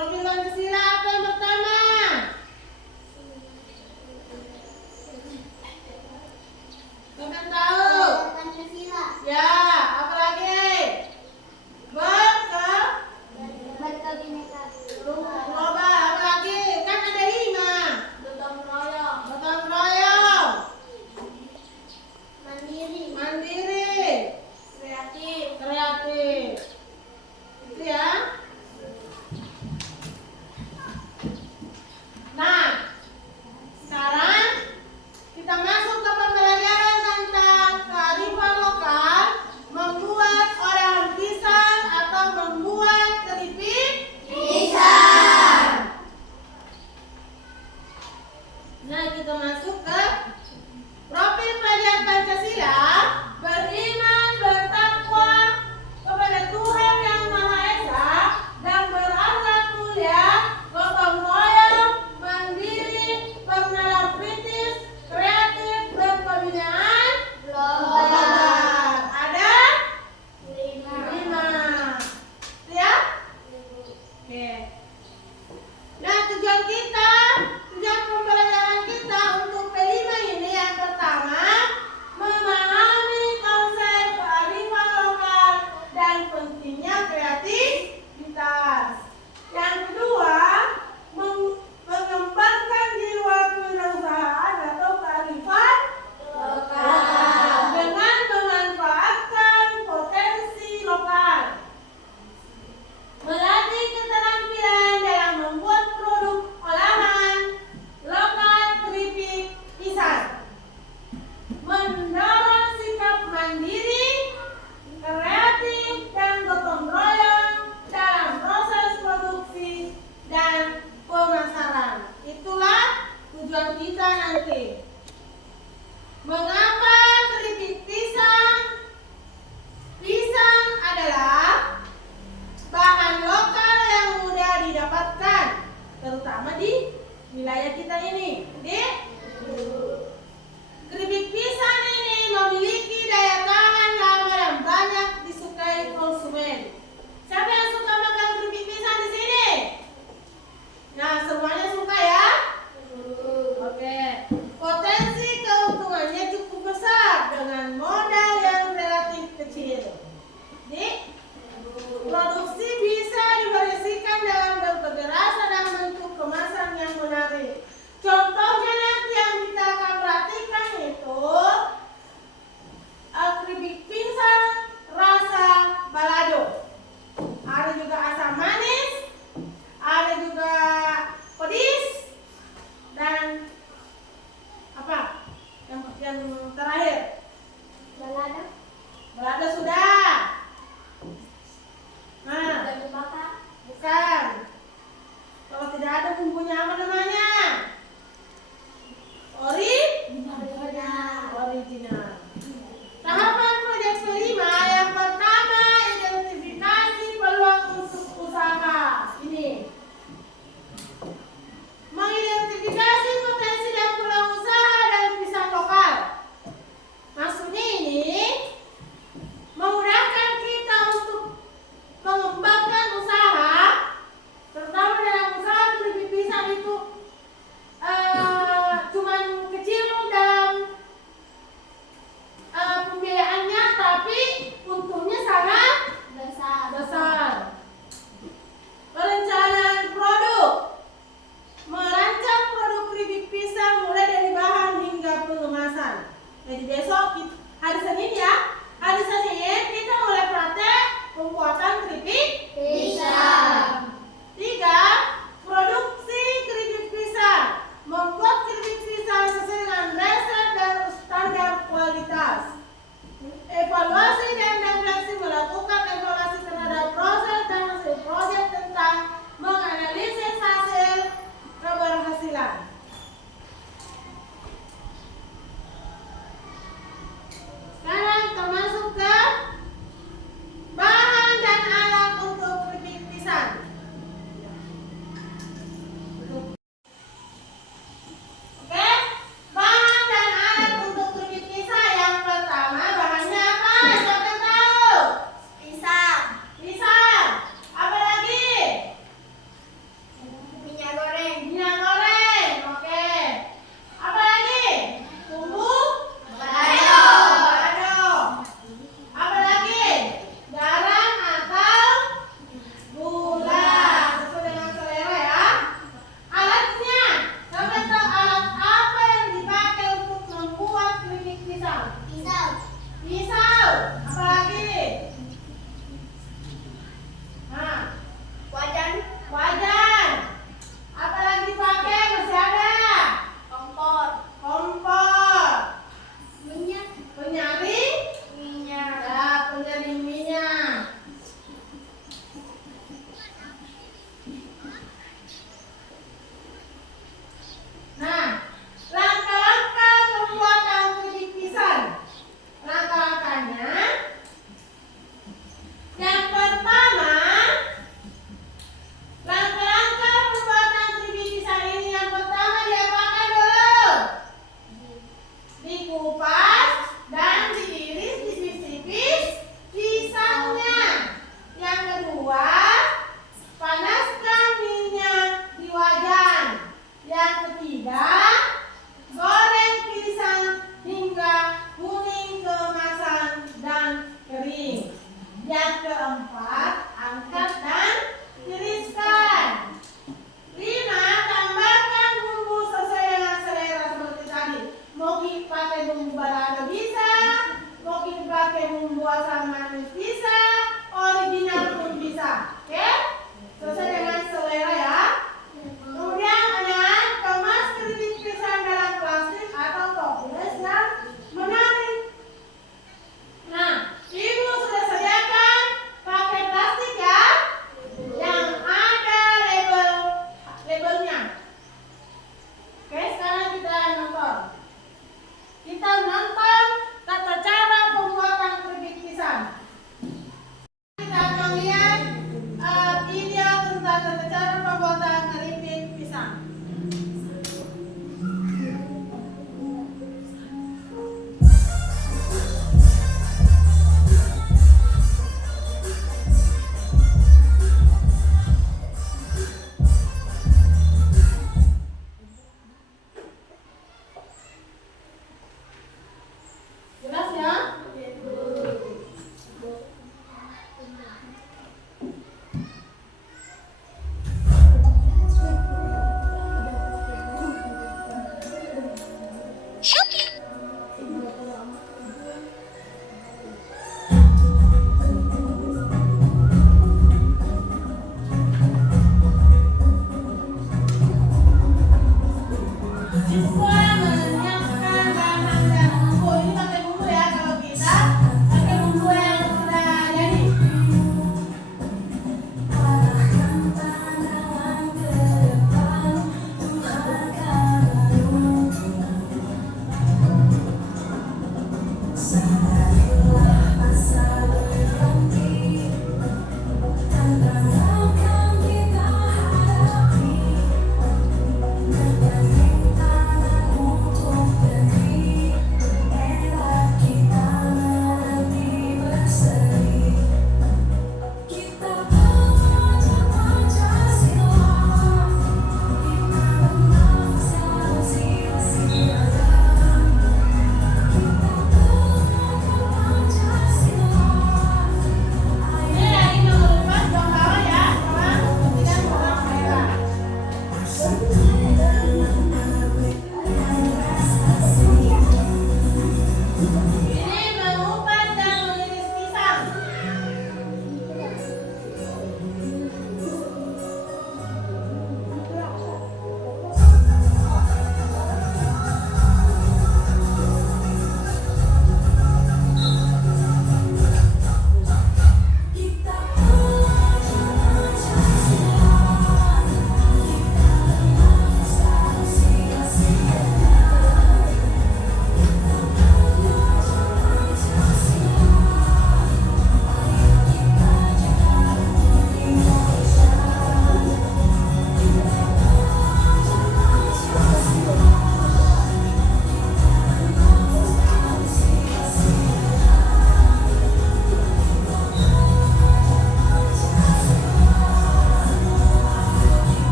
Robi Pancasila apa yang pertama? Kalian tahu? Pancasila. Ya, apa lagi? Berkebinekaan. Loba, apa lagi? Kan ada 5. Gotong royong. Gotong royong, Mandiri. mandiri, Kreatif. kreatif. Itu ya.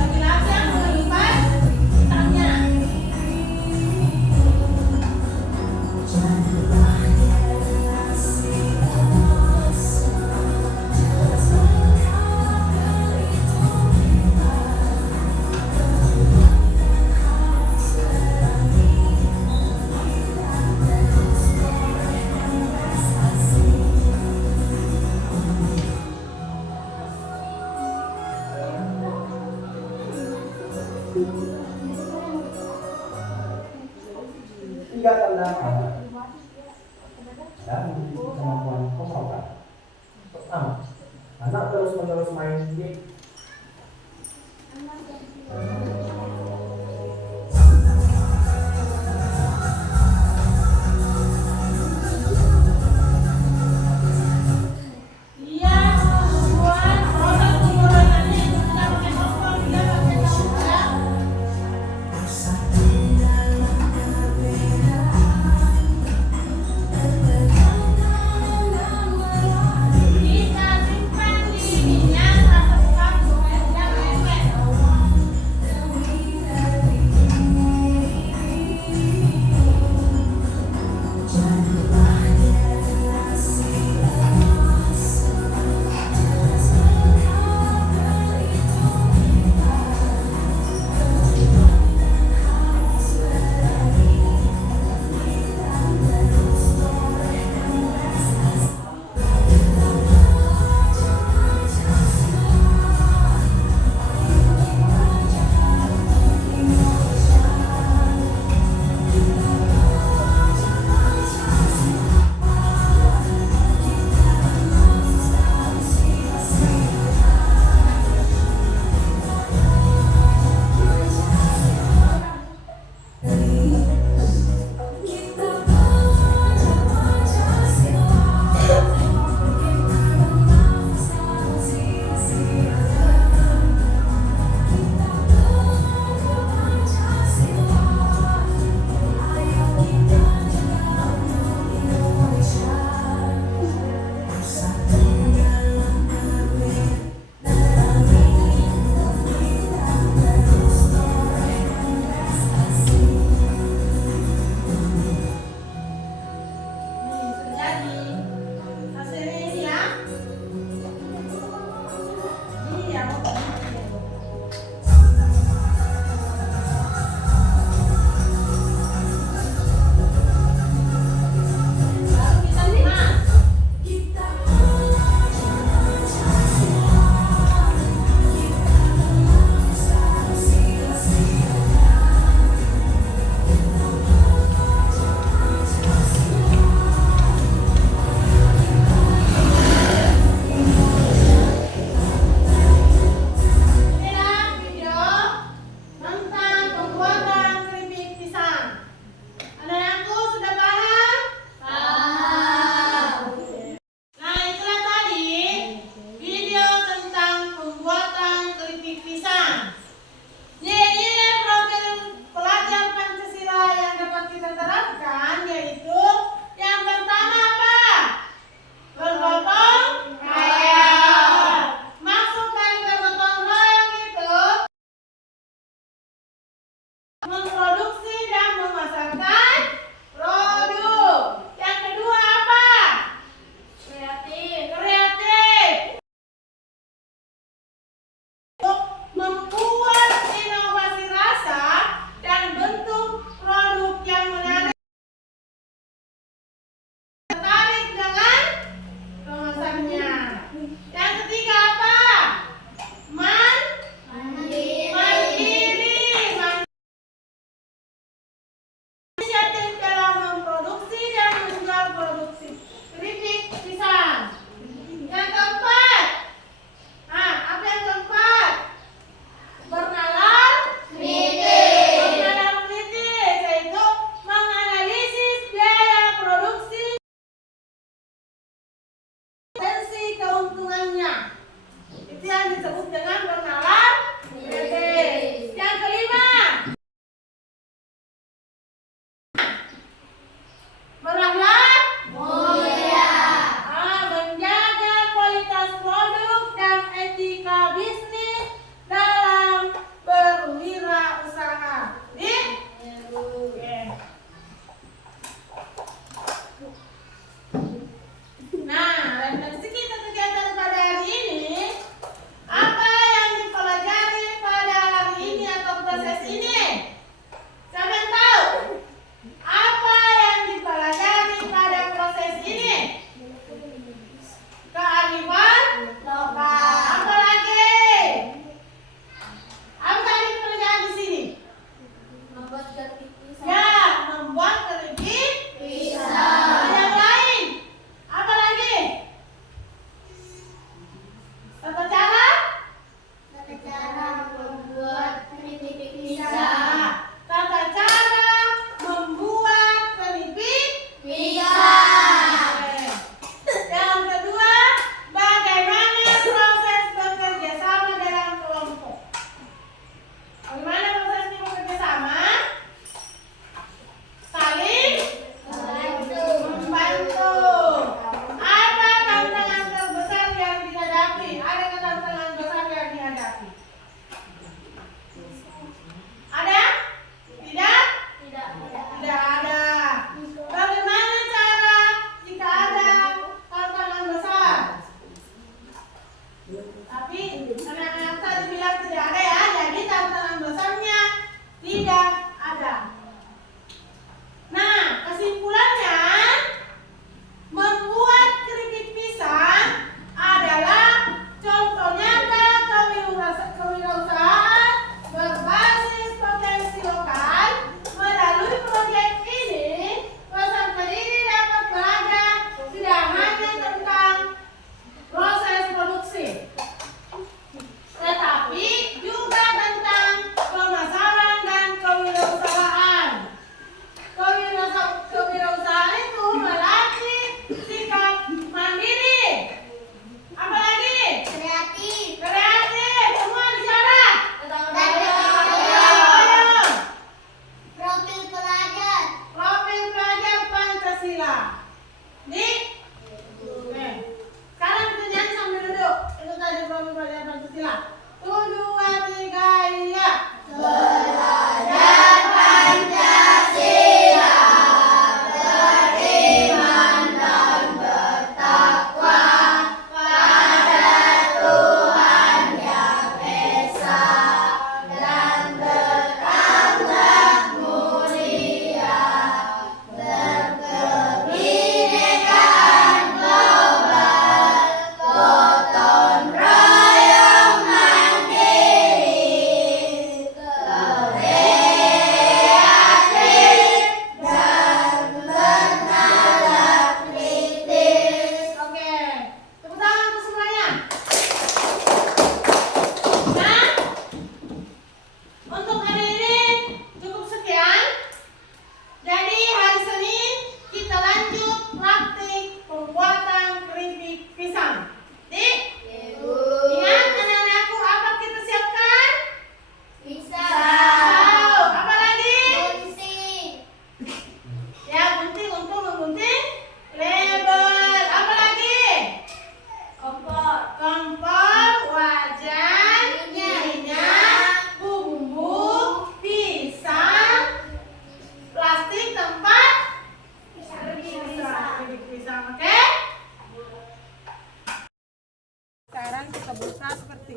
Laki-laki yang menyimpan bintangnya. Tiga tanda dan kemampuan pemrogram. Pertama, anak terus-menerus main game. Dia membuat proses pemrogramannya itu tidak pakai tombol, dia pakai tombol. Kita simpan di minyak atau cup supaya tidak lengket. Nih, sudah jadi. Hasilnya ini ya. Iya, mau baru kita lihat.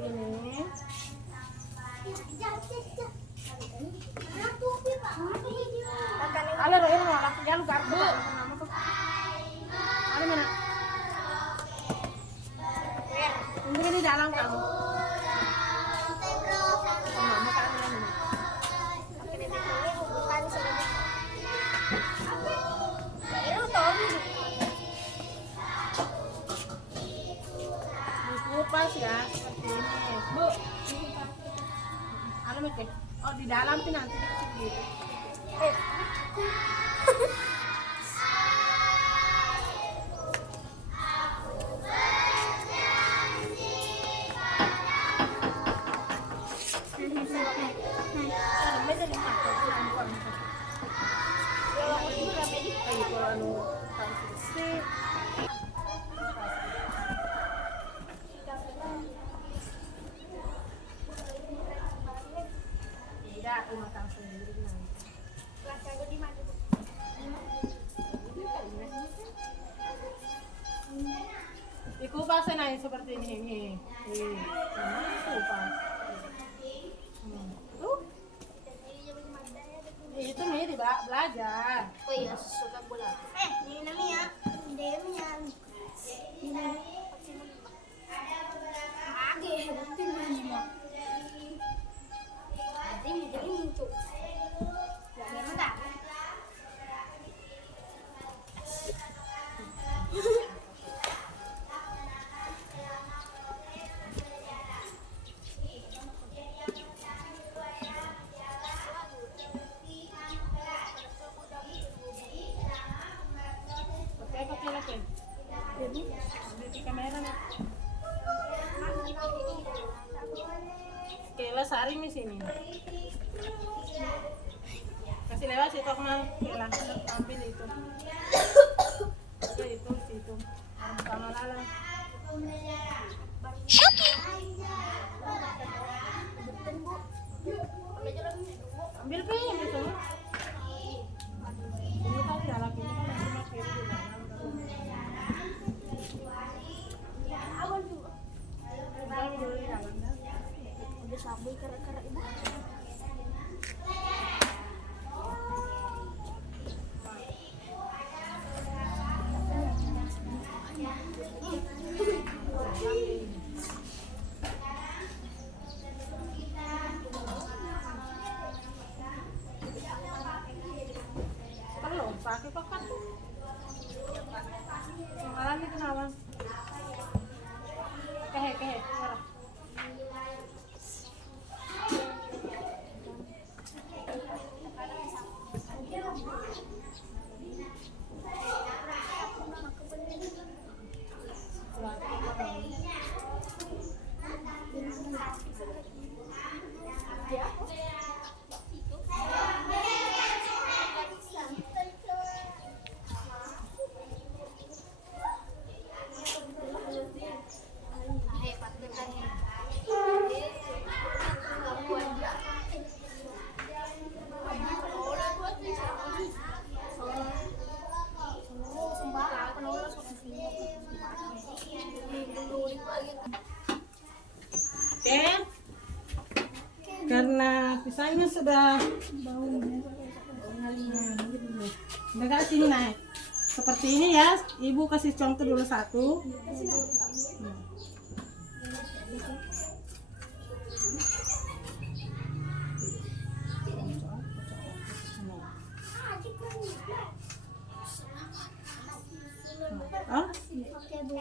ini. Ala ro ini malah jalu garpu. Nama tuh. Ada mana? Ini di dalam kamu. Mama kan ini. Dikupas ya seperti ini, Bu. Anu mikir, oh di dalam sih nanti dikasih gitu. Tidak, aku makan sendiri nanti. Dikupas na seperti ini. Dikupas. Tuh. Itu nih belajar. Oh iya, suka bola. Ini namanya Demian. Ini pakai lagi. Di kamera nih. Kela saring di sini. Kasih lewat situ Akmal. Kela ambil itu. Oke, itu situ. Sama Lala. Ambil pi, ambil semua. Ini kan di dalam ini kan masih masih di dalam. udah sabui kera-kera ibu. Perlu pakai pakan tuh. Malam itu nawan. Kehe, marah. Oke, karena pisangnya sudah baunya udah gak sini naik seperti ini ya. Ibu kasih contoh dulu satu. Oh, Oke, Bu.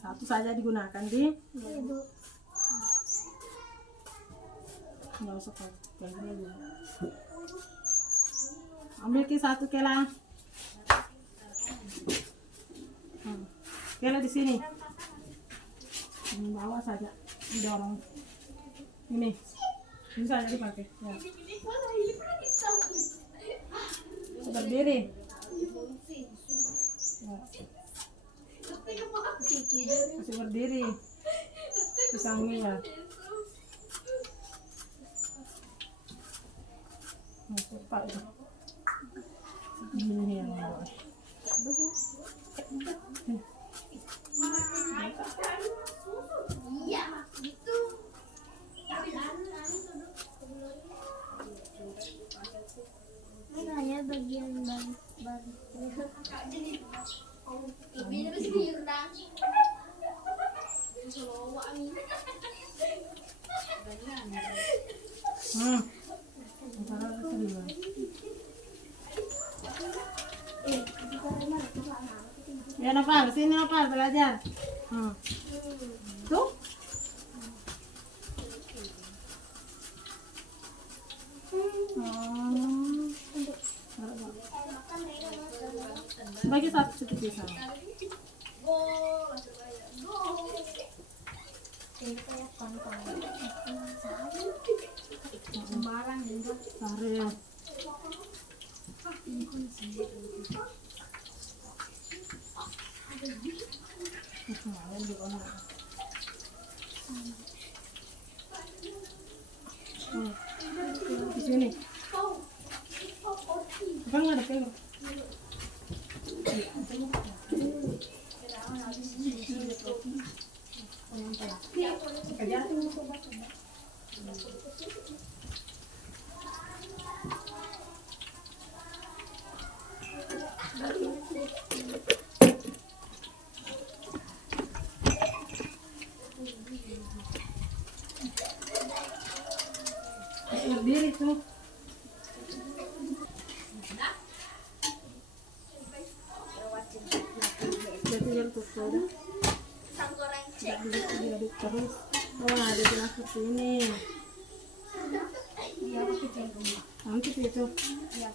satu saja digunakan di. Nggak usah kayak gini dulu. Ambil ke satu Kela. Kela di sini. Ini bawa saja, didorong. Ini saja dipakai. Ya. Berdiri. Ya. Masih berdiri pisangnya ya. Pak itu. Ini yang mau. Iya, gitu. Ini hanya bagian baru. Ini masih diundang. Ya Nopal, sini Nopal belajar. Tuh. Bagi satu sedikit pisang. Sembarang juga. Sare. Di sini. Bang ada pegang. Berdiri tuh. Jadi yang tutup. Pisang goreng cek. Diaduk terus. Oh, ada di masuk sini. Iya, aku kecil rumah. Nanti itu. Iya.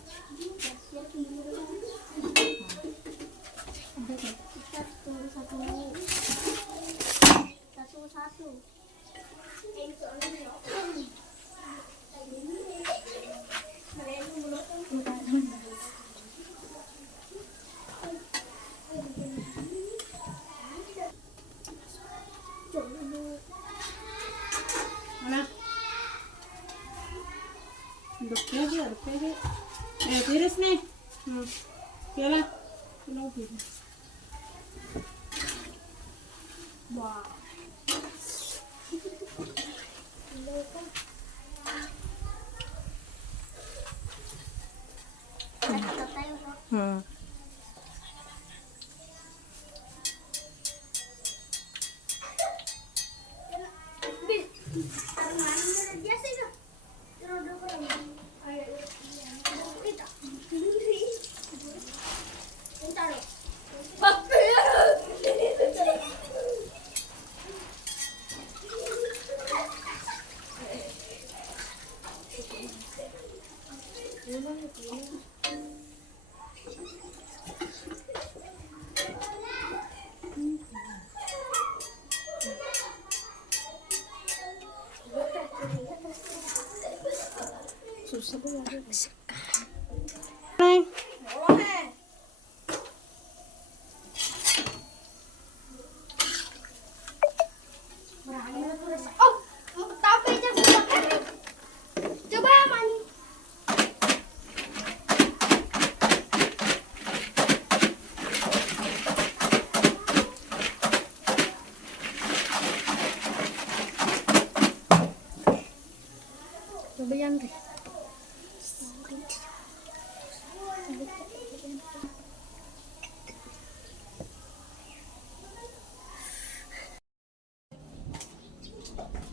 Satu. Mana? Aduk lagi. Tiris nih. Yalah. Kenapa tiris? Wow. Neng. Oh, tapi jangan pakai. Coba yang mana? Coba yang deh.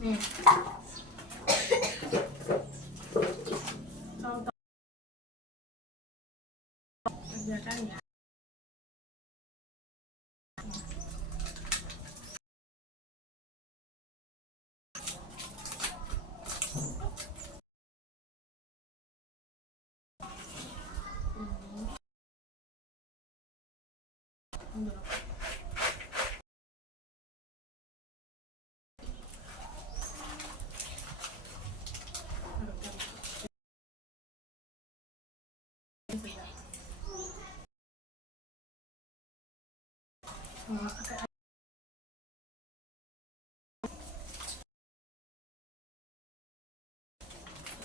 Nih. Contoh. Kerjakan ya.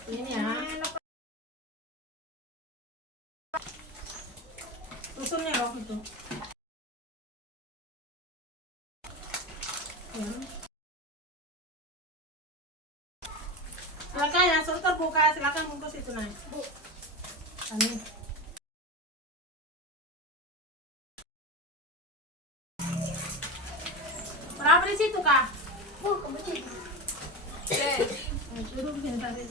Ini ya. tuh. Ya. Silakan ya, suruh terbuka, silakan bungkus itu naik. Bu. Ini. Berapa di situ kak? Bu, kamu cek. Duduk sini tadi.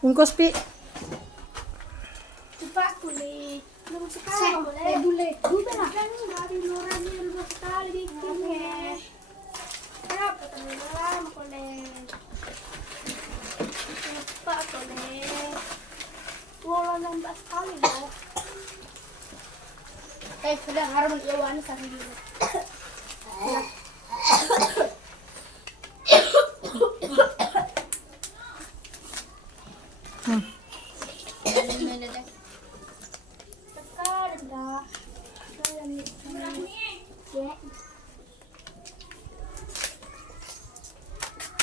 Bungkus pi. Coba kulit. Belum sekali boleh. Boleh. Dulu lah. Dari luar ini belum sekali bikinnya. Kenapa teman-teman kulit? Coba kulit. Wala nambah sekali loh. Sudah harus iwan sari dulu.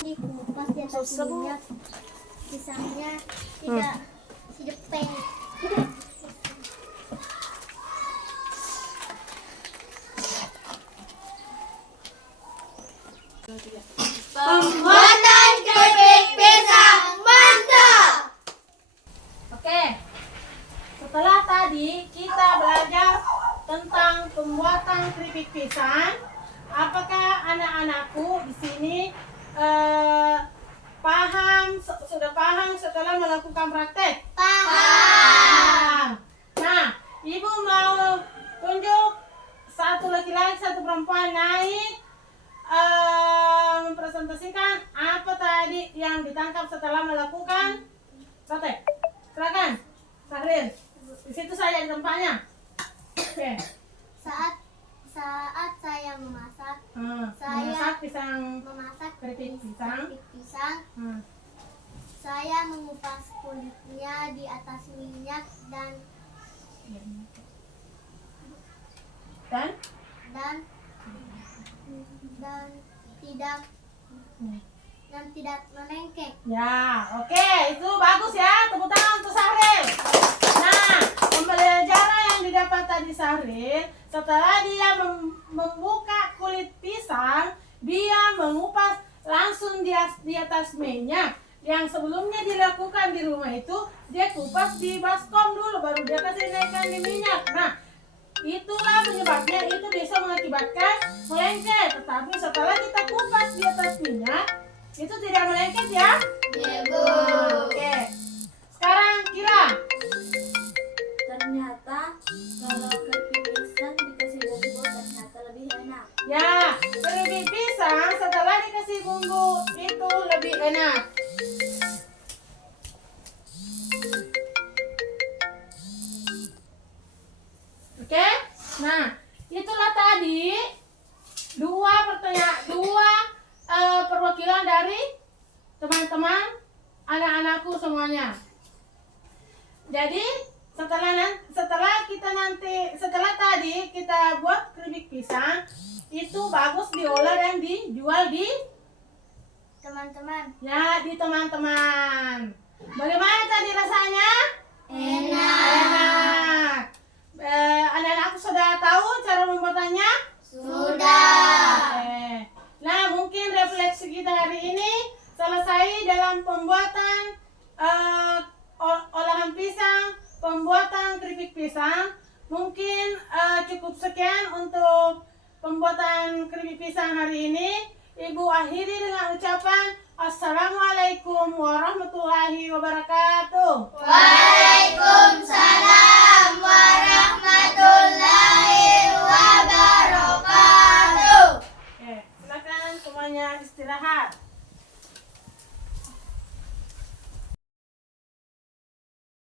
Dikupas di atas minyak, pisangnya tidak sidepeng. Pembuatan keripik pisang mantap. Oke. Setelah tadi kita belajar tentang pembuatan keripik pisang, apakah anak-anakku di sini sudah paham setelah melakukan praktek? Paham. Nah, ibu mau tunjuk satu laki-laki, satu perempuan naik mempresentasikan apa tadi yang ditangkap setelah melakukan praktek. Silakan, Sahril. Di situ saja di tempatnya. Oke. Saat saya memasak, Memasak pisang memasak keripik pisang. pisang, saya mengupas kulitnya di atas minyak dan tidak melengkek. Ya, oke, itu bagus ya. Tepuk tangan untuk Sahril. Nah, pembelajaran yang didapat tadi Sahril, setelah dia membuka kulit pisang, dia mengupas langsung di atas minyak. Yang sebelumnya dilakukan di rumah itu, dia kupas di baskom dulu, baru dia kasih naikkan di minyak. Nah, itulah penyebabnya, itu bisa mengakibatkan melengket. Tetapi setelah kita kupas di atas minyak, itu tidak melengket ya? Iya, Bu. Oke. Sekarang Kira. Ternyata kalau keripik pisang dikasih bumbu ternyata lebih enak. Ya, keripik pisang setelah dikasih bumbu itu lebih enak. Oke? Nah, itulah tadi dua perwakilan dari teman-teman anak-anakku semuanya. Jadi setelah tadi kita buat keripik pisang, itu bagus diolah dan dijual di Teman-teman, ya di teman-teman. Bagaimana tadi rasanya? enak. Anak-anakku sudah tahu cara membuatannya? Sudah. Oke. Nah, mungkin refleksi kita hari ini selesai dalam pembuatan olahan pisang, pembuatan keripik pisang. Mungkin cukup sekian untuk pembuatan keripik pisang hari ini. Ibu akhiri dengan ucapan Assalamualaikum warahmatullahi wabarakatuh. Waalaikumsalam warahmatullahi wabarakatuh. Oke, silakan semuanya istirahat.